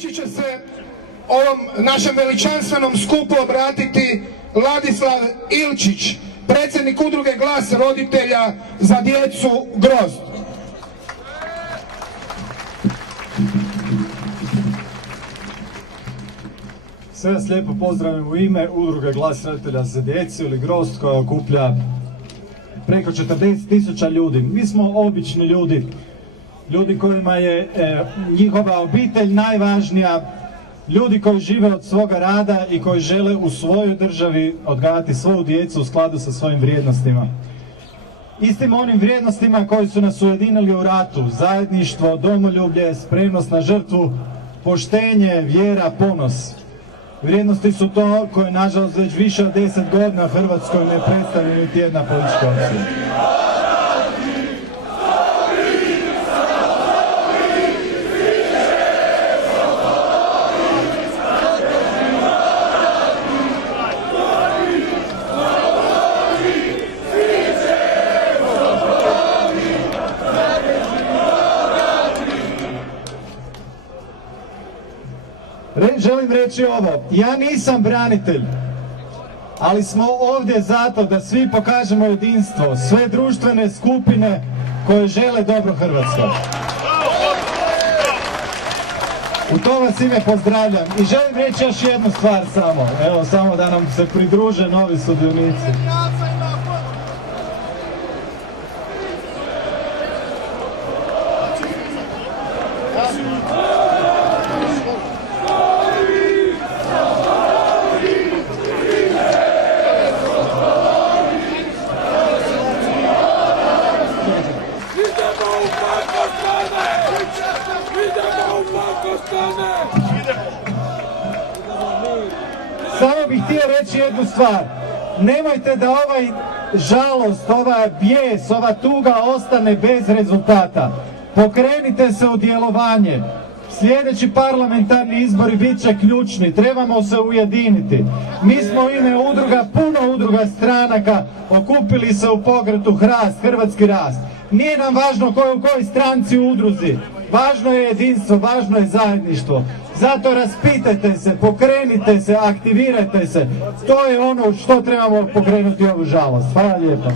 Sljedeći će se ovom našem veličanstvenom skupu obratiti Ladislav Ilčić, predsjednik udruge Glas roditelja za djecu Grozd. Sve vas lijepo pozdravim u ime udruge Glas roditelja za djecu ili Grozd, koja okuplja preko 40.000 ljudi. Mi smo obični ljudi, ljudi kojima je njihova obitelj najvažnija, ljudi koji žive od svoga rada i koji žele u svojoj državi odgajati svoju djecu u skladu sa svojim vrijednostima. Istim onim vrijednostima koji su nas ujedinili u ratu: zajedništvo, domoljublje, spremnost na žrtvu, poštenje, vjera, ponos. Vrijednosti su to koje, nažalost, već više od 10 godina u Hrvatskoj ne predstavlja niti jedna politička opcija. Želim reći ovo: ja nisam branitelj, ali smo ovdje zato da svi pokažemo jedinstvo, sve društvene skupine koje žele dobro Hrvatskoj. U to vas ime pozdravljam i želim reći još jednu stvar samo, evo samo da nam se pridruže novi sudionici. Samo bih htio reći jednu stvar: nemojte da ovaj žalost, ova bijes, ova tuga ostane bez rezultata. Pokrenite se u djelovanje. Sljedeći parlamentarni izbori bit će ključni, trebamo se ujediniti. Mi smo u ime udruga, puno udruga stranaka, okupili se u pokretu HRAST, Hrvatski rast. Nije nam važno ko je u kojoj stranci u udruzi, važno je jedinstvo, važno je zajedništvo. Zato raspitajte se, pokrenite se, aktivirajte se. To je ono što trebamo pokrenuti ovu žalost. Hvala lijepo.